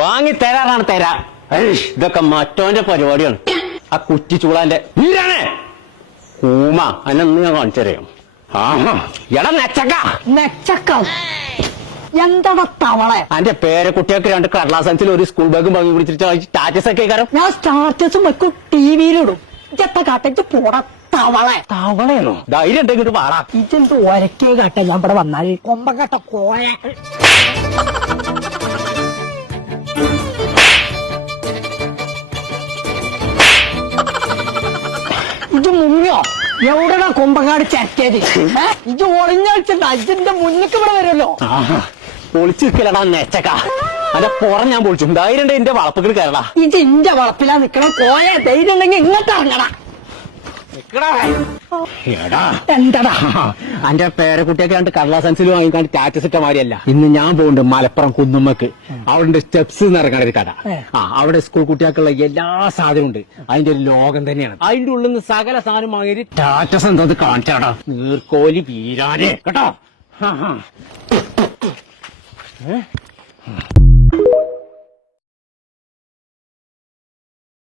വാങ്ങി തരാറാണ് തരാ. ഇതൊക്കെ മറ്റോന്റെ പരിപാടിയാണ്. ആ കുറ്റി ചൂളാന്റെ വീരാണ് കൂമ അന്നൊന്ന് ഞാൻ കാണിച്ചറിയാം. എടാ നെച്ചക്ക എന്താ തവളെ അന്റെ പേരക്കുട്ടിയൊക്കെ 2 കടലാസ് അഞ്ചിൽ ഒരു സ്കൂൾ ബാഗും വാങ്ങി പിടിച്ചിട്ട് സ്റ്റാറ്റസ് ഒക്കെ കാരണം ഞാൻ സ്റ്റാറ്റസും വെക്കും ടിവിയിലിടും. ഇജത്ത കാട്ടേക്ക് പോടാ തവളെ. തവളയാണോ? ധൈര്യം ഉണ്ടെങ്കിൽ പാടാ. ഇജെന്ത് ഒരക്കേ കാട്ടെ ഞാൻ ഇവിടെ വന്നാൽ കൊമ്പങ്കട്ട കോഴ. ഇത് മുങ്ങിയോ? എവിടെയാ കൊമ്പങ്ങാട് ചരക്കേത്? ഇത് ഒളിഞ്ഞടിച്ചിട്ട് അജിന്റെ മുന്നിക്ക് ഇവിടെ വരുമല്ലോ. പൊളിച്ചു നിൽക്കലടാ നെച്ചക്ക. അന്റെ പുറം ഞാൻ പൊളിച്ചു. ധൈര്യം ഉണ്ട് എന്റെ വളപ്പുകൾ കയറടാ. ഇത് ഇന്റെ വളപ്പിലാ നിക്കണം കോയ. ധൈര്യം ഉണ്ടെങ്കിൽ ഇങ്ങോട്ട് ഇറങ്ങടാ. എന്താടാ അന്റെ പേരക്കുട്ടിയൊക്കെ 2 കടലാസ് അഞ്ചിൽ വാങ്ങിക്കാണ്ട് സ്റ്റാറ്റസ് ഇട്ട മാതിരിയല്ല. ഇന്ന് ഞാൻ പോകുന്നുണ്ട് മലപ്പുറം കുന്നുമ്മക്ക്. അവിടെ സ്റ്റെപ്സ് നിറങ്ങണ ഒരു കട. അവിടെ സ്കൂൾ കുട്ടികൾക്കുള്ള എല്ലാ സാധനവും ഉണ്ട്. അതിന്റെ ഒരു ലോകം തന്നെയാണ്. അതിന്റെ ഉള്ളിൽ നിന്ന് സകല സാധനം വാങ്ങി സ്റ്റാറ്റസ് എന്താ കാണിച്ചാടാ. നീർക്കോലി വീരാനെ കേട്ടോ.